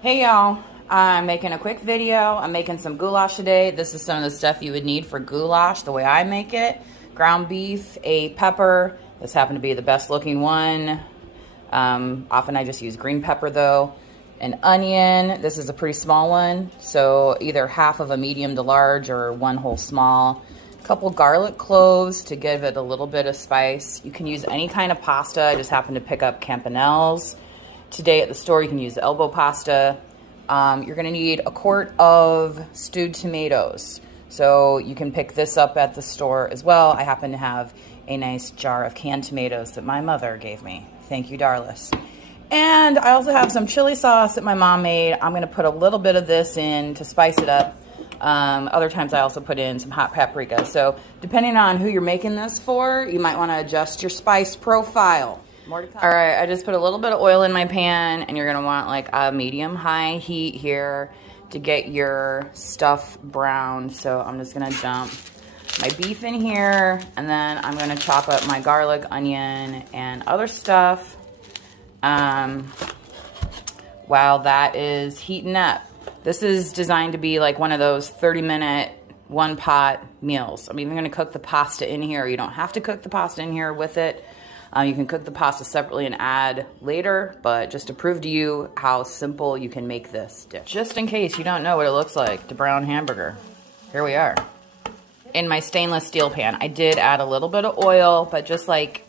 Hey y'all, I'm making a quick video. I'm making some goulash today. This is some of the stuff you would need for goulash, the way I make it. Ground beef, a pepper. This happened to be the best looking one. Often I just use green pepper though. An onion, this is a pretty small one. So either half of a medium to large or one whole small. A couple garlic cloves to give it a little bit of spice. You can use any kind of pasta. I just happened to pick up Campanelle's. Today at the store, you can use elbow pasta. You're gonna need a quart of stewed tomatoes. So you can pick this up at the store as well. I happen to have a nice jar of canned tomatoes that my mother gave me. Thank you, Darlis. And I also have some chili sauce that my mom made. I'm gonna put a little bit of this in to spice it up. Other times I also put in some hot paprika. So depending on who you're making this for, you might wanna adjust your spice profile. More to come. All right, I just put a little bit of oil in my pan, and you're gonna want like a medium-high heat here to get your stuff browned. So I'm just gonna dump my beef in here, and then I'm gonna chop up my garlic, onion, and other stuff while that is heating up. This is designed to be like one of those 30-minute one-pot meals. I'm even gonna cook the pasta in here. You don't have to cook the pasta in here with it. You can cook the pasta separately and add later, but just to prove to you how simple you can make this dish. Just in case you don't know what it looks like to brown hamburger, here we are. In my stainless steel pan, I did add a little bit of oil, but just like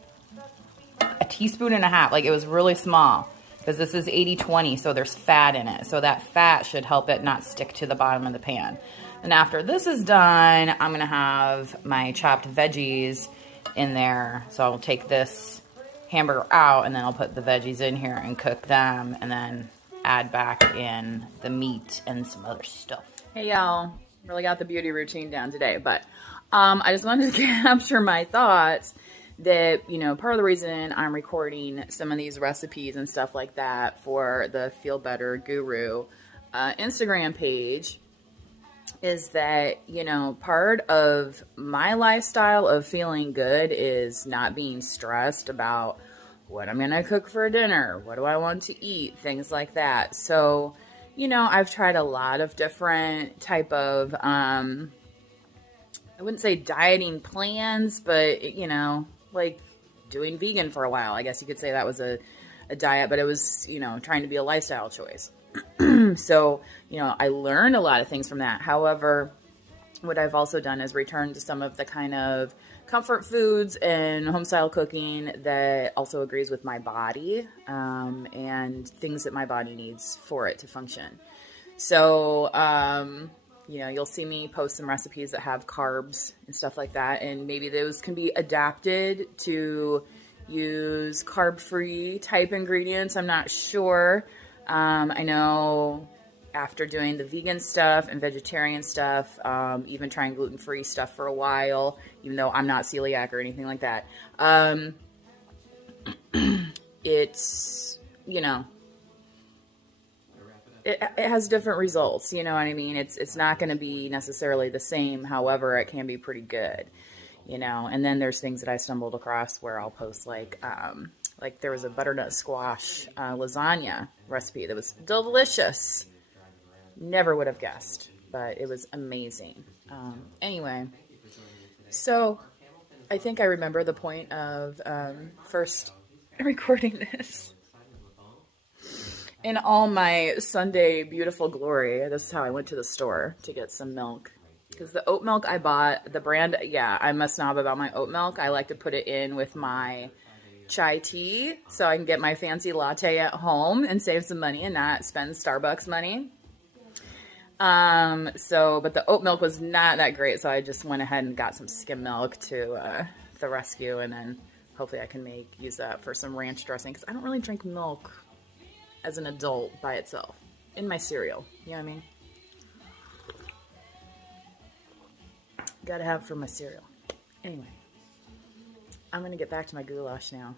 a teaspoon and a half. Like it was really small because this is 80-20, so there's fat in it. So that fat should help it not stick to the bottom of the pan. And after this is done, I'm gonna have my chopped veggies in there. So I'll take this hamburger out and then I'll put the veggies in here and cook them and then add back in the meat and some other stuff. Hey y'all, really got the beauty routine down today, but I just wanted to capture my thoughts that, you know, part of the reason I'm recording some of these recipes and stuff like that for the Feel Better Guru Instagram page is that, you know, part of my lifestyle of feeling good is not being stressed about what I'm going to cook for dinner, what do I want to eat, things like that. So, you know, I've tried a lot of different type of, I wouldn't say dieting plans, but, you know, like doing vegan for a while. I guess you could say that was a diet, but it was, you know, trying to be a lifestyle choice. So, you know, I learned a lot of things from that. However, what I've also done is return to some of the kind of comfort foods and home style cooking that also agrees with my body and things that my body needs for it to function. So, you know, you'll see me post some recipes that have carbs and stuff like that, and maybe those can be adapted to use carb-free type ingredients. I'm not sure. I know after doing the vegan stuff and vegetarian stuff, even trying gluten-free stuff for a while, even though I'm not celiac or anything like that, it's, you know, it has different results, you know what I mean? It's not going to be necessarily the same, however, it can be pretty good, you know? And then there's things that I stumbled across where I'll post like there was a butternut squash lasagna recipe that was delicious. Never would have guessed, but it was amazing. Anyway, so I think I remember the point of first recording this. In all my Sunday beautiful glory, this is how I went to the store to get some milk. Because the oat milk I bought, the brand, yeah, I'm a snob about my oat milk. I like to put it in with my chai tea so I can get my fancy latte at home and save some money and not spend Starbucks money. But the oat milk was not that great, so I just went ahead and got some skim milk to the rescue, and then hopefully I can use that for some ranch dressing, because I don't really drink milk as an adult by itself in my cereal. You know what I mean? Gotta have it for my cereal. Anyway, I'm gonna get back to my goulash now.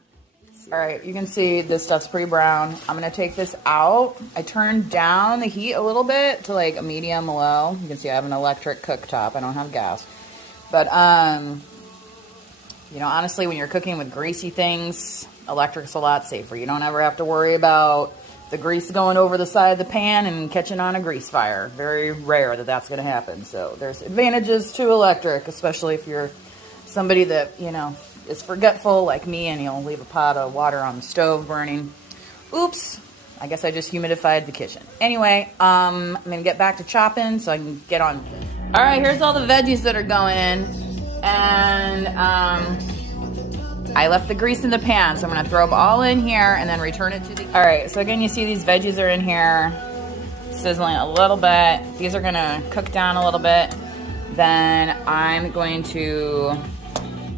All right, you can see this stuff's pretty brown. I'm gonna take this out. I turned down the heat a little bit to like a medium low. You can see I have an electric cooktop. I don't have gas. But, you know, honestly, when you're cooking with greasy things, electric's a lot safer. You don't ever have to worry about the grease going over the side of the pan and catching on a grease fire. Very rare that that's going to happen. So there's advantages to electric, especially if you're somebody that, you know, is forgetful like me and you'll leave a pot of water on the stove burning. Oops. I guess I just humidified the kitchen. Anyway, I'm going to get back to chopping so I can get on. All right, here's all the veggies that are going in. And I left the grease in the pan, so I'm going to throw them all in here and then return it to the... All right, so again, you see these veggies are in here, sizzling a little bit. These are going to cook down a little bit. Then I'm going to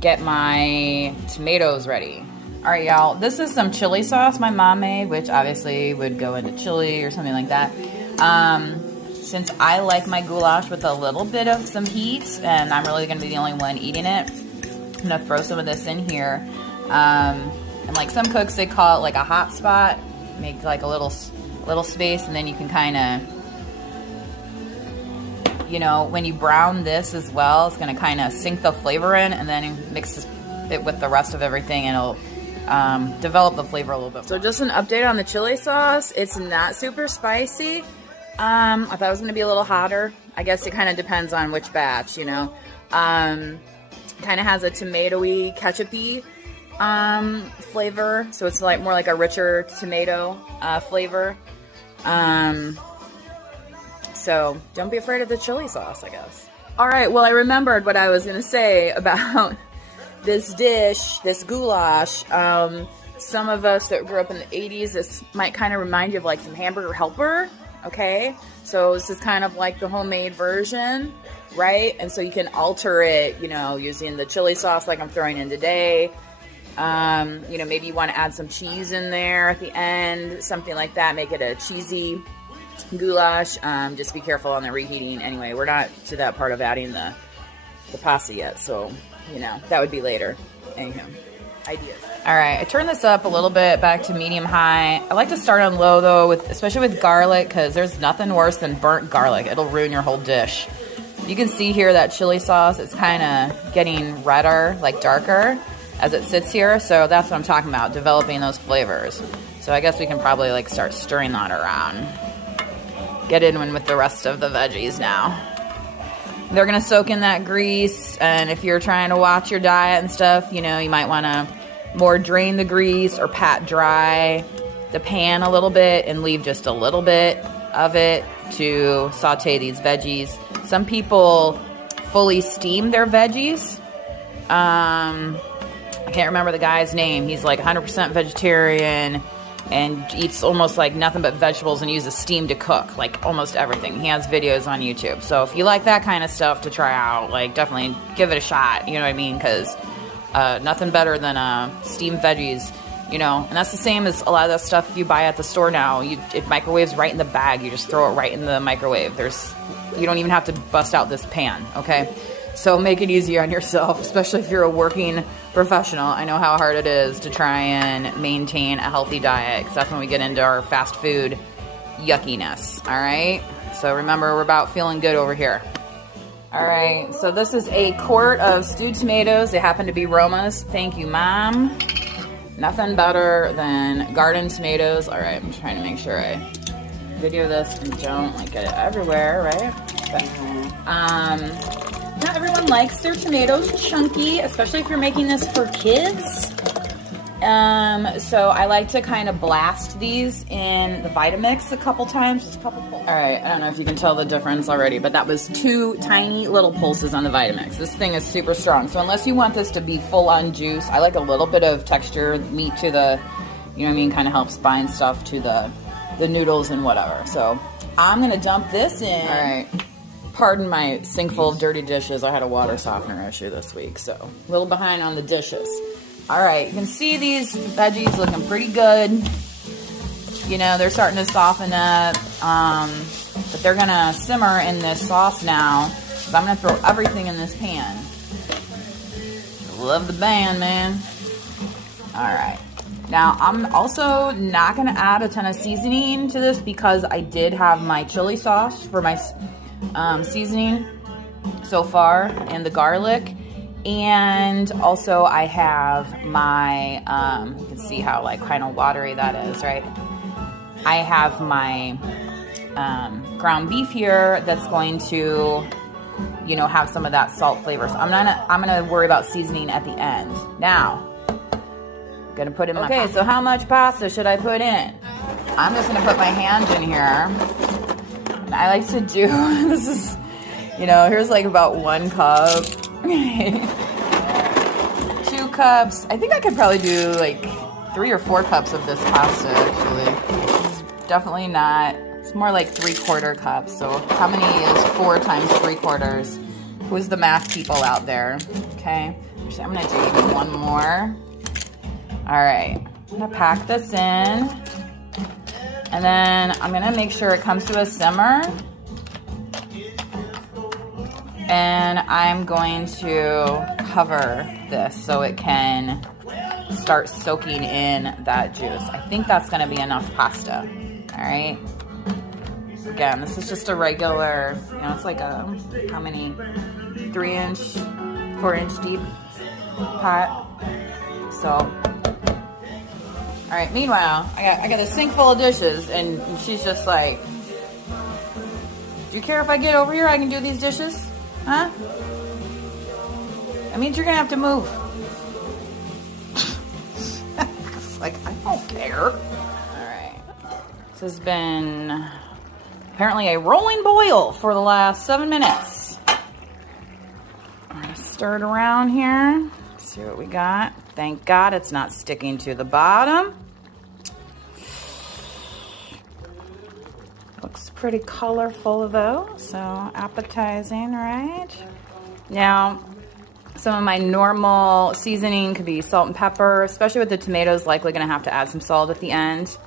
get my tomatoes ready. All right, y'all, this is some chili sauce my mom made, which obviously would go into chili or something like that. Since I like my goulash with a little bit of some heat, and I'm really gonna be the only one eating it, I'm gonna throw some of this in here. And like some cooks, they call it like a hot spot. Make like a little space, and then you can kind of, you know, when you brown this as well, it's gonna kind of sink the flavor in, and then mix it with the rest of everything, and it'll develop the flavor a little bit. So just an update on the chili sauce. It's not super spicy. I thought it was going to be a little hotter. I guess it kind of depends on which batch, you know. Kind of has a tomatoey, ketchup-y flavor. So it's like more like a richer tomato flavor. So don't be afraid of the chili sauce, I guess. All right, well, I remembered what I was going to say about this dish, this goulash. Some of us that grew up in the 80s, this might kind of remind you of like some Hamburger Helper, okay? So this is kind of like the homemade version, right? And so you can alter it, you know, using the chili sauce like I'm throwing in today. You know, maybe you want to add some cheese in there at the end, something like that, make it a cheesy goulash. Just be careful on the reheating. Anyway, we're not to that part of adding the pasta yet, so you know, that would be later. Anyhow, ideas. All right, I turned this up a little bit back to medium high. I like to start on low though, especially with garlic, because there's nothing worse than burnt garlic. It'll ruin your whole dish. You can see here that chili sauce, it's kind of getting redder, like darker, as it sits here. So that's what I'm talking about, developing those flavors. So I guess we can probably like start stirring that around. Get in with the rest of the veggies now. They're going to soak in that grease, and if you're trying to watch your diet and stuff, you know, you might want to more drain the grease or pat dry the pan a little bit and leave just a little bit of it to saute these veggies. Some people fully steam their veggies. I can't remember the guy's name. He's like 100% vegetarian and eats almost like nothing but vegetables and uses steam to cook, like almost everything. He has videos on YouTube. So if you like that kind of stuff to try out, like definitely give it a shot, you know what I mean? Because nothing better than steamed veggies, you know. And that's the same as a lot of the stuff you buy at the store now. It microwaves right in the bag. You just throw it right in the microwave. You don't even have to bust out this pan, okay? So make it easier on yourself, especially if you're a working professional. I know how hard it is to try and maintain a healthy diet, because that's when we get into our fast food yuckiness, all right? So remember, we're about feeling good over here. All right, so this is a quart of stewed tomatoes. They happen to be Roma's. Thank you, Mom. Nothing better than garden tomatoes. All right, I'm trying to make sure I video this and don't like get it everywhere, right? But, not everyone likes their tomatoes chunky, especially if you're making this for kids. So I like to kind of blast these in the Vitamix a couple times. Just a couple pulses. All right, I don't know if you can tell the difference already, but that was 2 tiny little pulses on the Vitamix. This thing is super strong. So unless you want this to be full on juice, I like a little bit of texture, meat to the, you know what I mean, kind of helps bind stuff to the noodles and whatever. So I'm gonna dump this in. All right. Pardon my sink full of dirty dishes. I had a water softener issue this week, so a little behind on the dishes. All right, you can see these veggies looking pretty good. You know, they're starting to soften up, but they're gonna simmer in this sauce now. So I'm gonna throw everything in this pan. Love the band, man. All right. Now, I'm also not gonna add a ton of seasoning to this because I did have my chili sauce for my seasoning so far and the garlic, and also I have my you can see how like kind of watery that is, right? I have my ground beef here that's going to, you know, have some of that salt flavor. So I'm gonna worry about seasoning at the end. Now, I'm gonna put in my pasta. So how much pasta should I put in? I'm just gonna put my hand in here. And I like to do, this is, you know, here's like about 1 cup. 2 cups. I think I could probably do like 3 or 4 cups of this pasta, actually. This is definitely not, it's more like 3/4 cups. So how many is 4 times 3/4? Who's the math people out there? Okay, actually I'm gonna do even 1 more. All right, I'm gonna pack this in. And then I'm gonna make sure it comes to a simmer. And I'm going to cover this so it can start soaking in that juice. I think that's gonna be enough pasta, all right? Again, this is just a regular, you know, it's like a, how many? 3-inch, 4-inch deep pot. So, all right, meanwhile, I got a sink full of dishes and she's just like, do you care if I get over here? I can do these dishes, huh? That means you're gonna have to move. Like, I don't care. All right, this has been apparently a rolling boil for the last 7 minutes. I'm gonna stir it around here, see what we got. Thank God it's not sticking to the bottom. Looks pretty colorful though, so appetizing, right? Now, some of my normal seasoning could be salt and pepper, especially with the tomatoes, likely gonna have to add some salt at the end.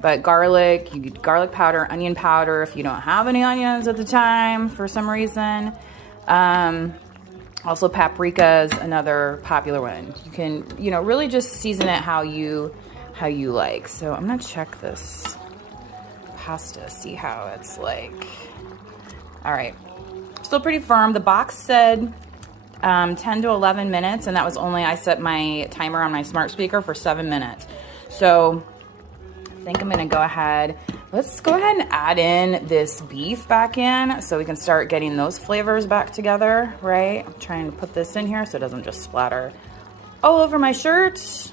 But garlic, you get garlic powder, onion powder if you don't have any onions at the time for some reason. Also paprika is another popular one. You can, you know, really just season it how you like. So I'm gonna check this pasta, see how it's like. All right, still pretty firm. The box said 10 to 11 minutes, and that was only, I set my timer on my smart speaker for 7 minutes. So I think I'm gonna go ahead, let's go ahead and add in this beef back in so we can start getting those flavors back together, right? I'm trying to put this in here so it doesn't just splatter all over my shirt. It's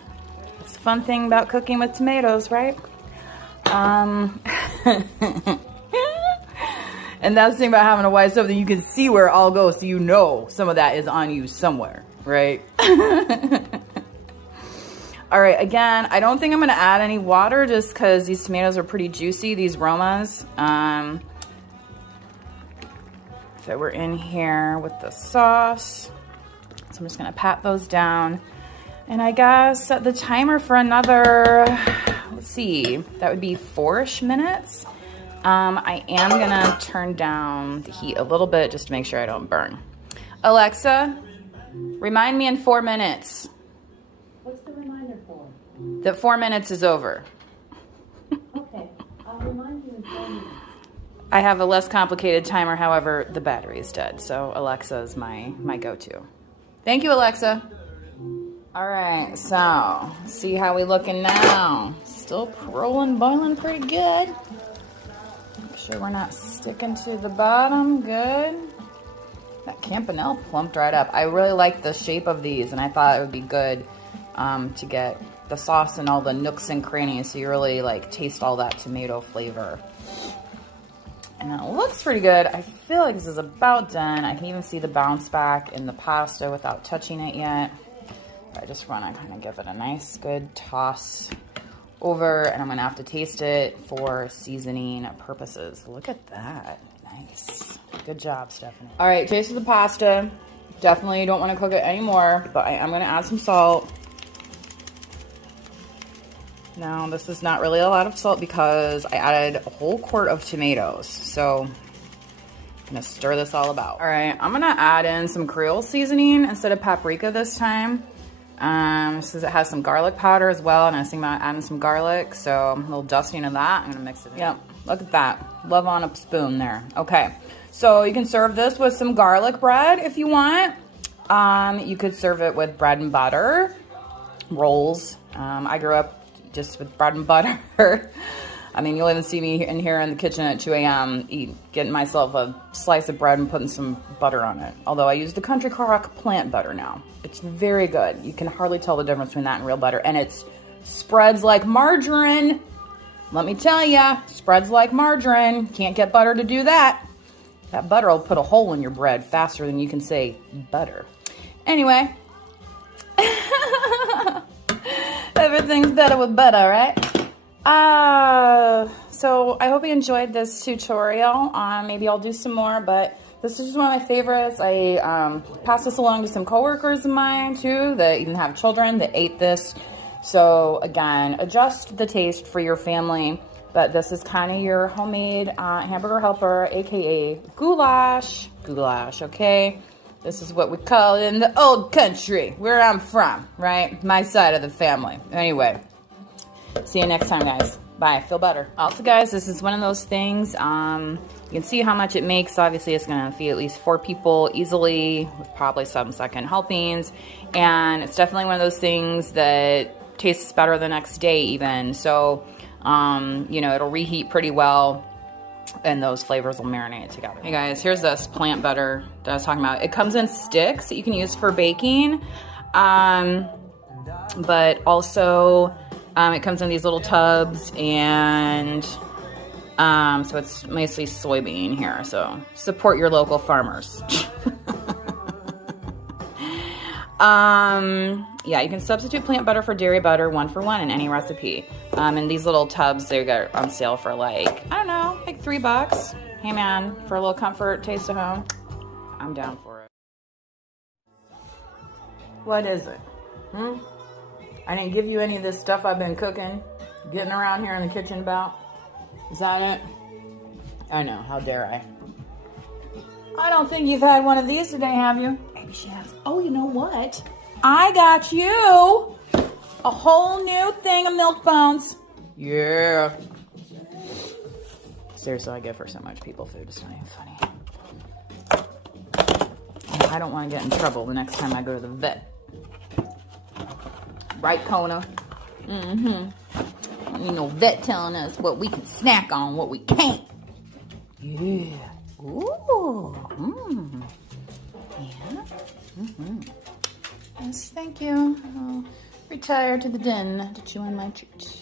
a fun thing about cooking with tomatoes, right? And that's the thing about having a wide stove, that you can see where it all goes, so you know some of that is on you somewhere, right? All right, again, I don't think I'm gonna add any water just because these tomatoes are pretty juicy, these Romas. So we're in here with the sauce. So I'm just gonna pat those down. And I guess set the timer for another, let's see, that would be 4-ish minutes. I am gonna turn down the heat a little bit just to make sure I don't burn. Alexa, remind me in 4 minutes. What's the reminder for? That 4 minutes is over. Okay, I'll remind you in 4 minutes. I have a less complicated timer, however, the battery is dead, so Alexa is my go-to. Thank you, Alexa. All right, so see how we looking now. Still rolling, boiling pretty good. Make sure we're not sticking to the bottom. Good. That campanile plumped right up. I really like the shape of these, and I thought it would be good to get the sauce and all the nooks and crannies, so you really like taste all that tomato flavor. And it looks pretty good. I feel like this is about done. I can even see the bounce back in the pasta without touching it yet. I just want to kind of give it a nice good toss over, and I'm gonna have to taste it for seasoning purposes. Look at that. Nice. Good job, Stephanie. All right, taste of the pasta. Definitely don't want to cook it anymore, but I am gonna add some salt. Now, this is not really a lot of salt because I added a whole quart of tomatoes. So I'm gonna stir this all about. All right, I'm gonna add in some Creole seasoning instead of paprika this time. Since it has some garlic powder as well, and I was thinking about adding some garlic, so a little dusting of that. I'm gonna mix it in. Yep, look at that. Love on a spoon there. Okay, so you can serve this with some garlic bread if you want. You could serve it with bread and butter, rolls. I grew up just with bread and butter. I mean, you'll even see me in here in the kitchen at 2 a.m. getting myself a slice of bread and putting some butter on it. Although I use the Country Crock plant butter now. It's very good. You can hardly tell the difference between that and real butter. And it spreads like margarine. Let me tell ya, spreads like margarine. Can't get butter to do that. That butter will put a hole in your bread faster than you can say butter. Anyway. Everything's better with butter, right? So I hope you enjoyed this tutorial. Maybe I'll do some more, but this is just one of my favorites. I passed this along to some coworkers of mine too that even have children that ate this. So again, adjust the taste for your family, but this is kind of your homemade hamburger helper, aka goulash. Goulash, okay? This is what we call it in the old country, where I'm from, right? My side of the family. Anyway. See you next time, guys. Bye. Feel better. Also, guys, this is one of those things. You can see how much it makes. Obviously, it's going to feed at least 4 people easily, with probably some second helpings. And it's definitely one of those things that tastes better the next day, even. So, you know, it'll reheat pretty well, and those flavors will marinate together. Hey, guys, here's this plant butter that I was talking about. It comes in sticks that you can use for baking, but also... it comes in these little tubs, and so it's mostly soybean here. So support your local farmers. Yeah, you can substitute plant butter for dairy butter 1 for 1 in any recipe. And these little tubs, they got on sale for like, I don't know, like $3. Hey man, for a little comfort, taste at home, I'm down for it. What is it? I didn't give you any of this stuff I've been cooking, getting around here in the kitchen about. Is that it? I know, how dare I? I don't think you've had one of these today, have you? Maybe she has. Oh, you know what? I got you a whole new thing of milk bones. Yeah. Seriously, I give her so much people food. It's not even funny. I don't want to get in trouble the next time I go to the vet. Right, Kona? You know, vet telling us what we can snack on, what we can't. Yeah. Ooh. Yeah. Yes, thank you. I'll retire to the den to chew on my treat.